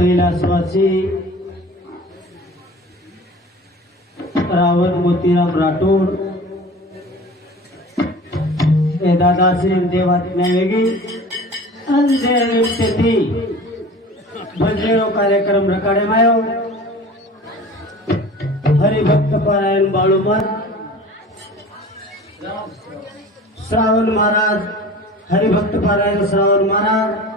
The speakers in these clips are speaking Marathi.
कैलासवासी रावण मोतीराम राठोड ए दादाश्री देवात न्यायगी अंधेरी भजनेरो कार्यक्रम रखाड़े मायो हरिभक्त पारायण बाळूमल श्रावण महाराज हरिभक्त पारायण श्रावण महाराज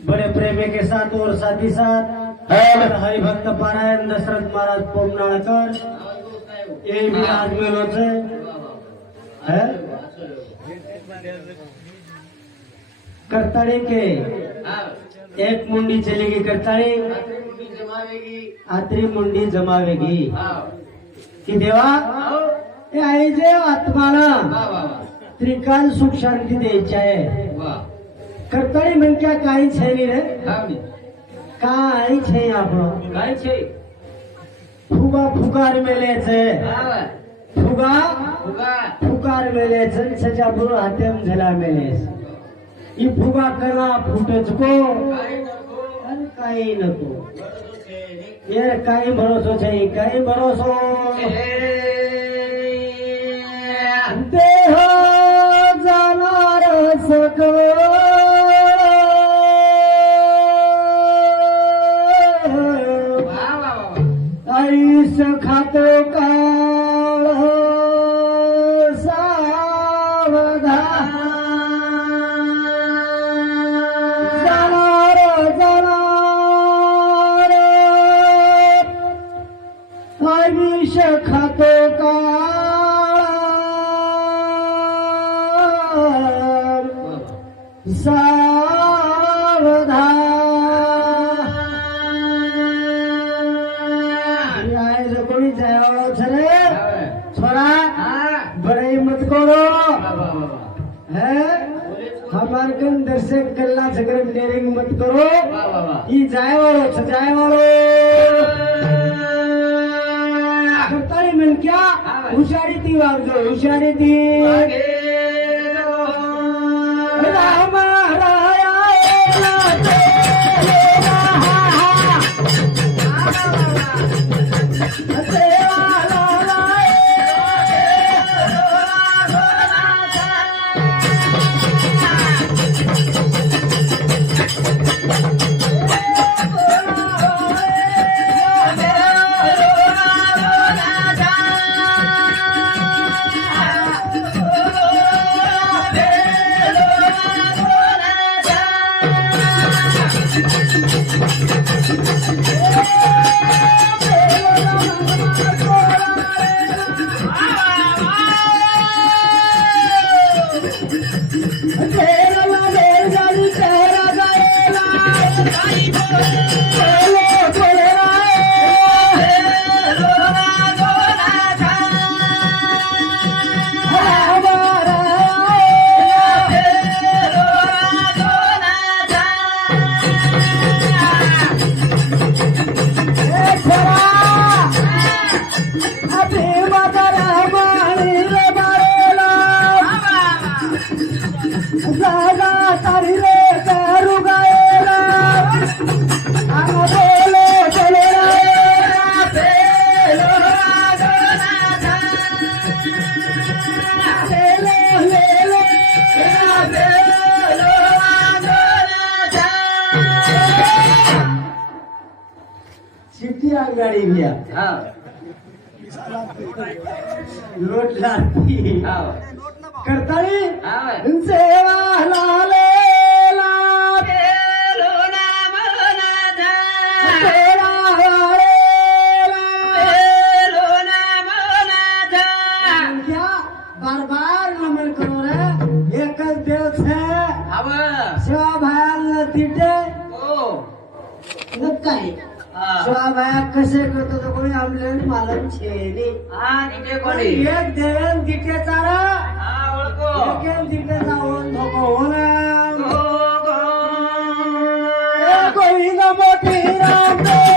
बड़े प्रेमी के साथ और साथी साथ हरिभक्त पारायण दशरथ महाराज पोमनाळकर ये भी आज मेलो है करताड़ी के एक मुंडी चलेगी करताड़ी आत्री मुंडी जमावेगी कि देवा हे आई जे आत्माला त्रिकाल सुख शांती द्यायची आहे करताड़ी म्हणक्या काही छे नहीं रे काही छे आपण काही छे फुगा फुकार मेले छे फुगा फुकार मेले छे सजा बुरो हातेम झला मेले ई फुगा करा फुटच को आणि काही नको यार काही भरोसो छे काही भरोसो देह जाणार सगळ आईस खातो काळ सावधान जाणार आईस खातो काळ कोणी जायवाळो छरे छोरा बड़े मत करो है हमार कन दर्शक गल्ला झगड़न डेरिंग मत करो ई जायवाळो करताळी म्हण क्या हुशारी ती वागजो हुशारी ती गाड़ी भैया लोट लाती करताड़ी सेवा लाले बार बार नमन करो रे एक देव से शिवा भाया तिटे नक्काई शिवाभाया कसे करतो तो कोणी आमल्यान मालम छेनी एक देवेन तिथे चारा एक तिथे जाऊन धोको होणार कोणी न मोठी राम भाई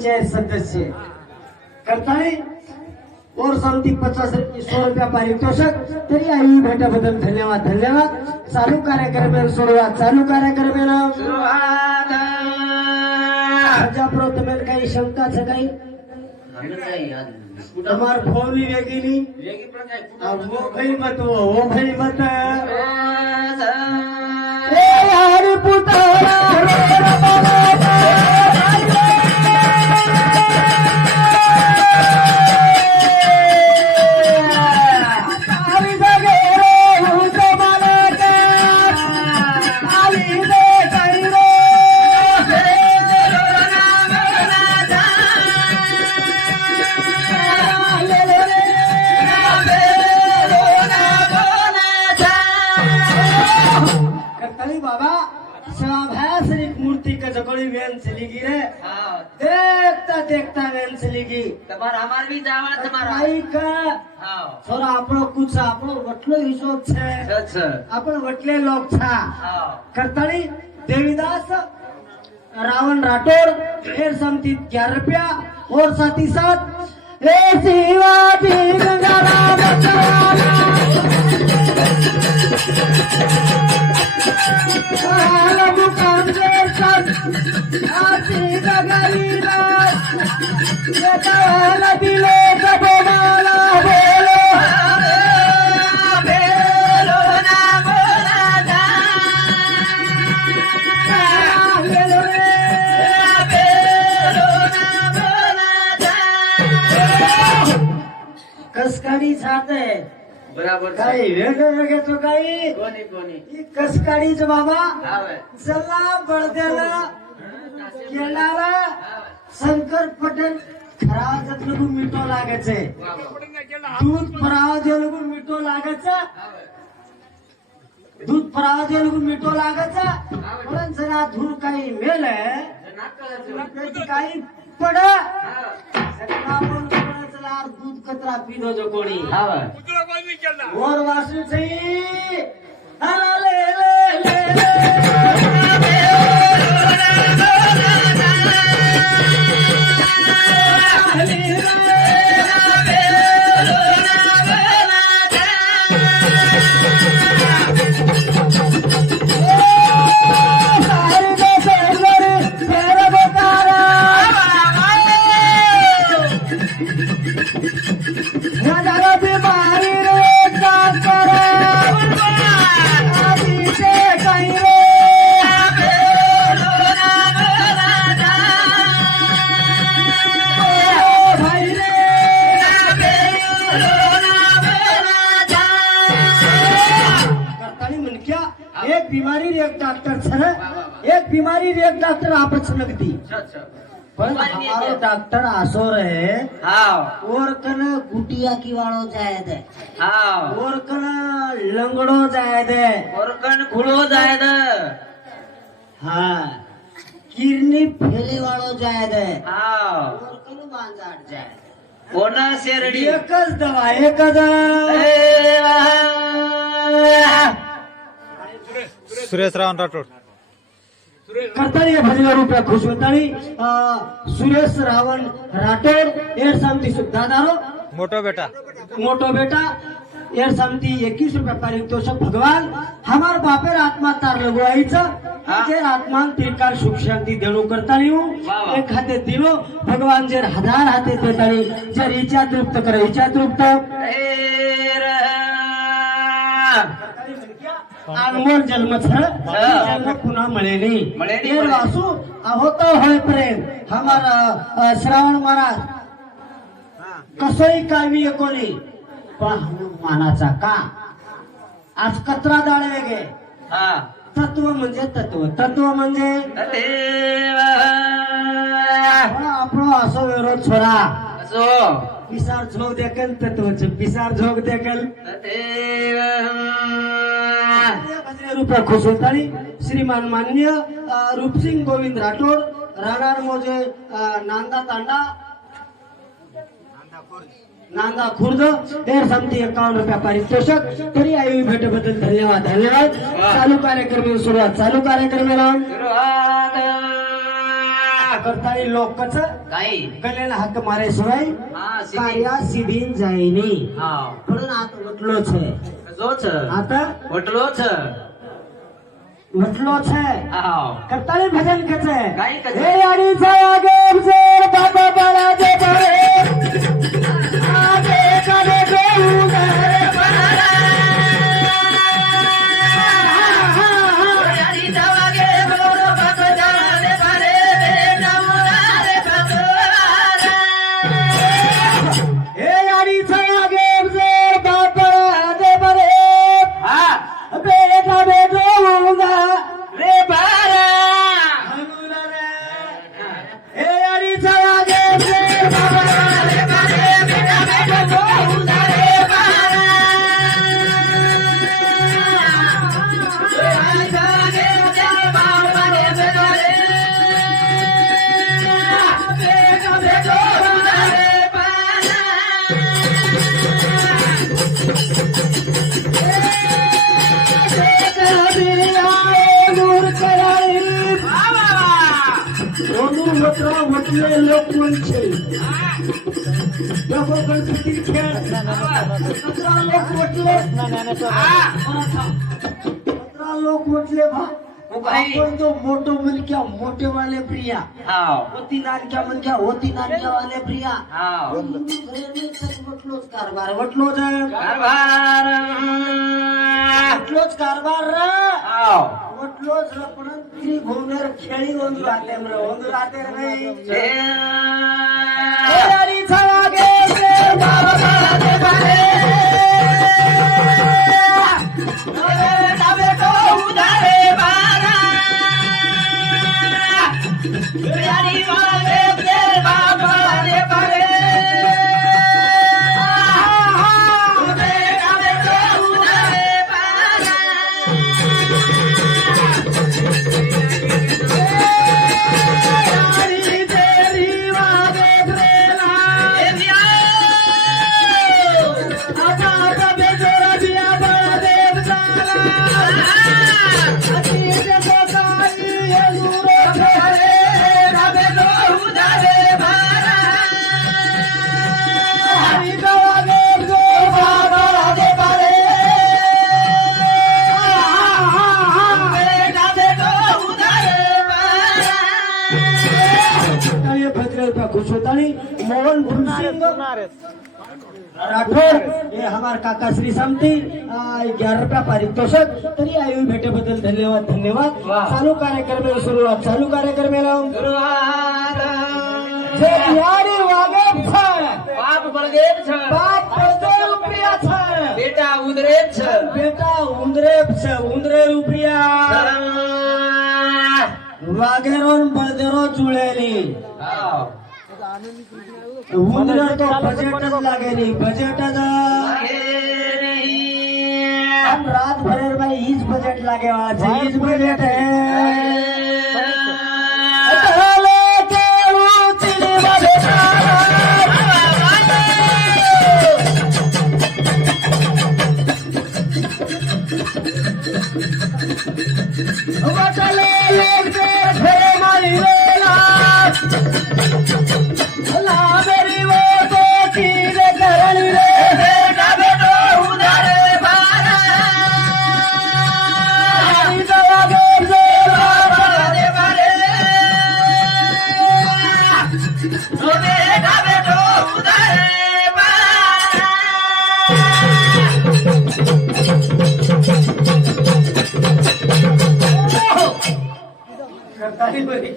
पंचायत सदस्य करताळी और समती 50-100 रुपया पारितोषिक तरी आई भेटाबद्दल धन्यवाद धन्यवाद. चालू कार्यक्रमाला सुरुवात चालू कार्यक्रमाला प्रजाप्रथमेल काही शंकाच काही તમાર ફોની વેગીની वो भाई मत ए यार पुतारा देखता वेन चलीगी તમાર અમાર બી જાવા તમારા आई का હા થોડા આપણો કુછ આપણો વટલો હિસાબ છે અચ્છા आपण वटले लोक छा હા करताळी देवीदास रावण राठोड हेर समती 11 रुपया और साथी साथ ए शिवाजी गंगाराम आला मुकाम के साथ आती गगरीना ये ताला दिलो कबो माला बोलो બેલો ના બોલા જા બેલો ના બોલા જા कसकाडी छाते બરાબર છે काही वेगळे तो काही કોની કોની ही कसकाडीच बाबा આવે चला बळद्याला केलाला शंकर पटेल खराजत लगू मिठो लागायचे दूध परावजे लगू मिठो लागायचा दूध परावजे लगू मिठो लागायचा पण जरा धूर काही मेले त्याची काही पड सगळा पण चला दूध कचरा पिधो जो कोणी આવે और वासु सही अरे ले ले ले एक बीमारी एक डॉक्टर छे एक बीमारी एक डॉक्टर आपस लगती અચ્છા पर हमारो डॉक्टर आसो रहे હા और कन गुटिया की वालो जाए दे હા और कन लंगड़ो जाए दे ઓરકન ખુલો જાય ને हाँ किरनी फेली वालो जाए दे હા और कन बांजाट जाए કોના શેરડી एक दवा एक सुरेश रावण राठोड करताळी भजन रुपया खुश होताळी सुरेश रावण राठोड एर सामती दादारो मोठो बेटा मोटो बेटा एर सामती 21 रुपया पारितोषिक भगवान हमार बापेर आत्मा तार लगवायचं जेर आत्मा त्रिकाल सुख शांती देणू करताळी एक हाते दिलो भगवान जेर 1000 हाते देताळी जेर इच्छा तृप्त करे इच्छा तृप्त अनमोल जन्म जन्म पुन्हा मिळेली मिळेली. वासू होत होय प्रेम हमारा श्रावण महाराज कसोही कामी कोणी पण मानाचा का आज कचरा दाळ वेगे હા तत्व म्हणजे तत्व तत्व म्हणजे आपलो असो विरोध छोरा असो पिसार झोग देखल तत्वच पिसार झोग देखल रुपया खुश होताळी श्रीमान मान्य रूपसिंग गोविंद राठोड राहणार मोजे नांदा तांडा नांदा खुर्द एर समती 51 रुपया पारितोषिक तरी आई भेटेबद्दल धन्यवाद धन्यवाद चालू कार्यक्रम सुरुवात चालू कार्यक्रमाला सुरुवात करताळी लोकच काही गलेला हाक मारे शिवाय हा सिद्धी कार्या सिद्धीन जाईनी हा म्हणून आता म्हटलोच आहे जोच आता म्हटलोच म्हटलोच आहे हा करताळी भजन कच आहे काय कच? हे अडीचा आगे जेर बाबा बाळा दे बरे आगे कदे देऊ रे बरा हे अडीचा आगे जेर बाबा दे बरे हा बेटा बे देऊ रे बारा हे अडीचा आगे जेर बाबा दे बरे बेटा बे देऊ रे बरा म्हटले लोक म्हणचे गणपती खेळ 17 लोक म्हटले 17 लोक म्हटले आपण तो मोठो मुलक्या मोठेवाले प्रिया होती नानक्या मुलक्या होती नानक्या वाले प्रिया म्हटलोच कारभार म्हटलोच म्हटलोच कारभार म्हटलोच पण ती घुमणार खेळी ಒಂದು राहते ಒಂದು राहते नाही मोहन भूमसिंह राठोड हे हमार काका श्री समती 11 रुपया पारितोषिक तरी आयु भेटेबद्दल धन्यवाद धन्यवाद चालू कार्यक्रम सुरुवात चालू कार्यक्रमाला जे यारी वागे बाप बळदेव छ बाप बळदेव प्रिया छ बेटा उंदरेव छ बेटा उंदरेव छ उंदरे रुपया वाघेरोन बळदेरो जुळेली उंदर तो बजेटच लागेली बजेटच हम रात भर भाई हीच बजेट लागे वाला हीच बजेट है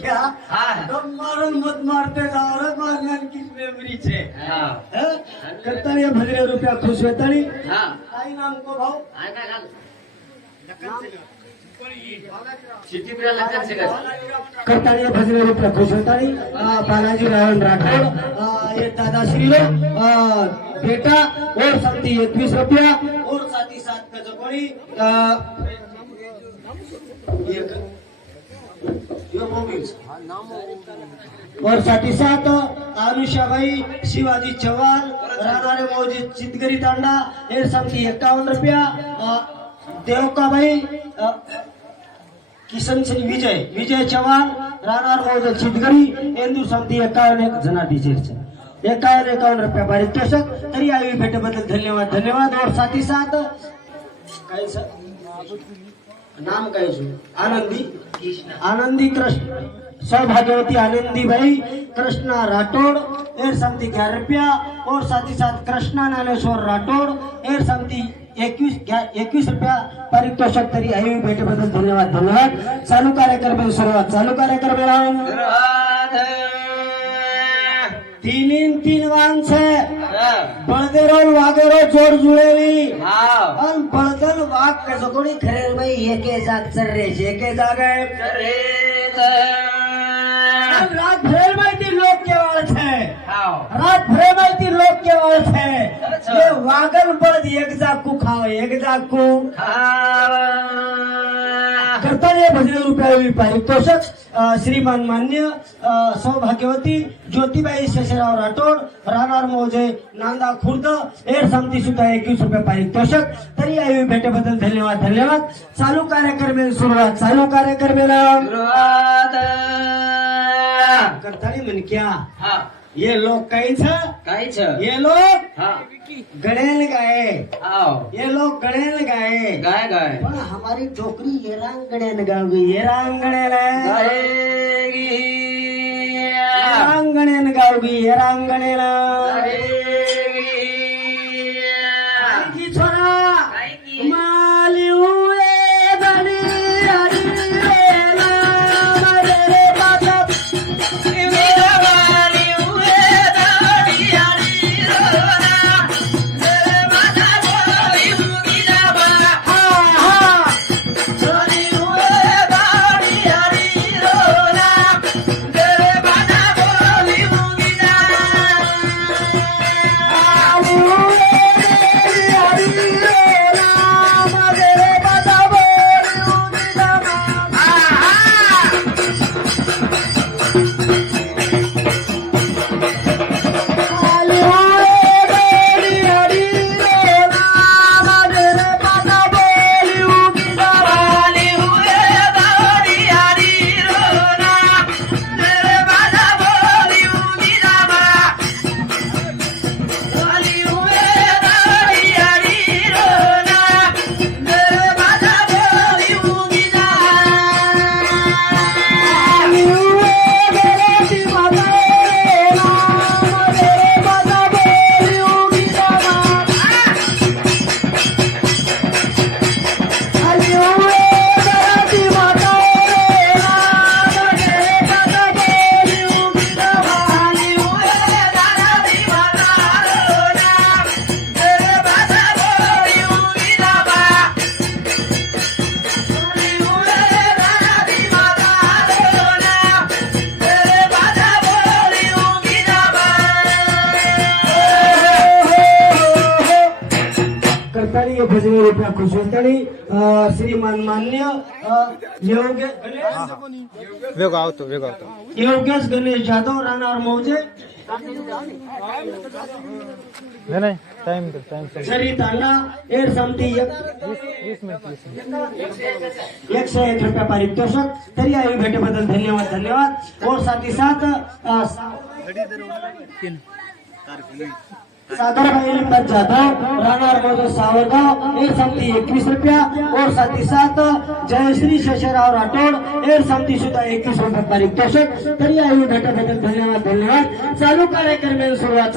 क्या मारून मत मारते जाओ मारण्यान की मेमरी छे करता ये भजरे रुपया खुश होतानी आई नाम को भाऊ करता ये भजरे रुपया खुश होतानी बालाजी नारायण राठौड़ ये दादा श्रीलो बेटा और साथी 21 रुपया और साथी साथ कचकोड़ी और साथी साथ अनुषाबाई शिवाजी चव्हाण राहणारे मौजी चितगरी तांडा हे समती 51 रुपया देवकाबाई किसन श्री विजय चव्हाण राहणार मौजा चितगरी इंदूर समिती 51 जनाटी चर्चा 51 रुपया पारितोषिक तरी आई भेटेबद्दल धन्यवाद और साथ ही साथ काय सर नाम काय आनंदी कृष्ण सौभाग्यवती आनंदी भाई कृष्णा राठौड़ एर समिति 11 रुपया और साथ ही साथ कृष्णा ज्ञानेश्वर राठौड़ एर समिति 21 रुपया पारितोषिक तरी आई भेटेबद्दल धन्यवाद चालू कार्यक्रम सुरुवात तीन वांग छे बळदेरो वागेरो जोड़ जुड़ेली और बळदल वाग कैसो कोणी खरेर भाई एके जाग चर रे एके जागे रात भर में ती लोग केवल छे रात भर में ती लोग केवल छे ये वागल बळद एक जाग को खाओ एक जाग को करताना भजन रुपया पारितोषिक श्रीमान मान्य सौभाग्यवती ज्योतिबाई शेषराव राठोड राहणार मौजे नांदा खुर्द एर समिती सुद्धा 21 रुपये पारितोषिक तरी आई भेटेबद्दल धन्यवाद चालू कार्यक्रम सुरुवात करताना म्हण क्या ये लोग काहीच ये लोग गणेल गाए ये लोग गणेल गाए पण हमारी टोकरी ये रांग गणेल गाओगी ये रांग गणेल ये रांग गणेल की छोरा माली हुए बनी भजनी रुपया खुशवंतणी श्रीमान मान्य वेगो आवतो योगेश गणेश जाधव राहणार मौजे नाही टाइम सरिताना एर समिती 20 मिनिट 101 रुपया पारितोषिक तरी आई भेटेबद्दल धन्यवाद और साथ ही साथ सागर भाई लिंबात जाधव राहणार मौजे सावरगाव एर समिति 21 रुपया और साथ ही साथ जयश्री शेषराव राठोड एर समिति सुद्धा 21 रुपये पारितोषिक तरी आई भेटेबद्दल धन्यवाद चालू कार्यक्रम सुरुवात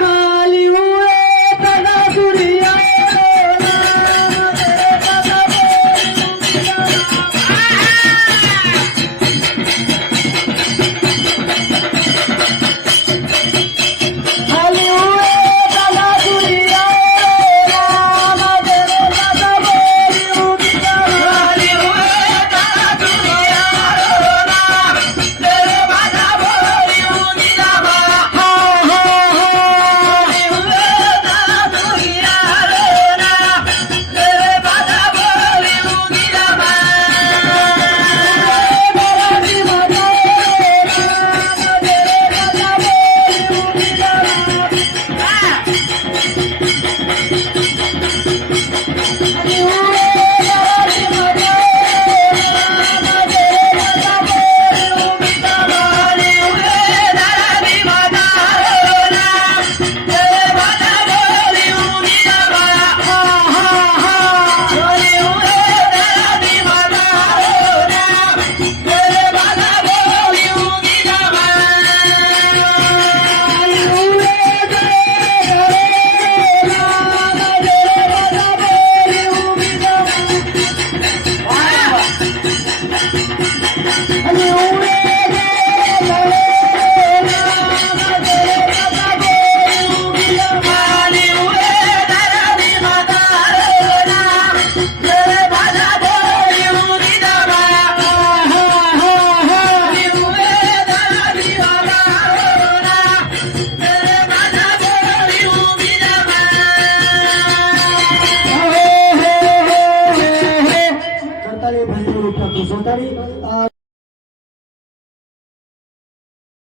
माली हुए तना सुरिया ताली भजनी विठ्ठल सोतारी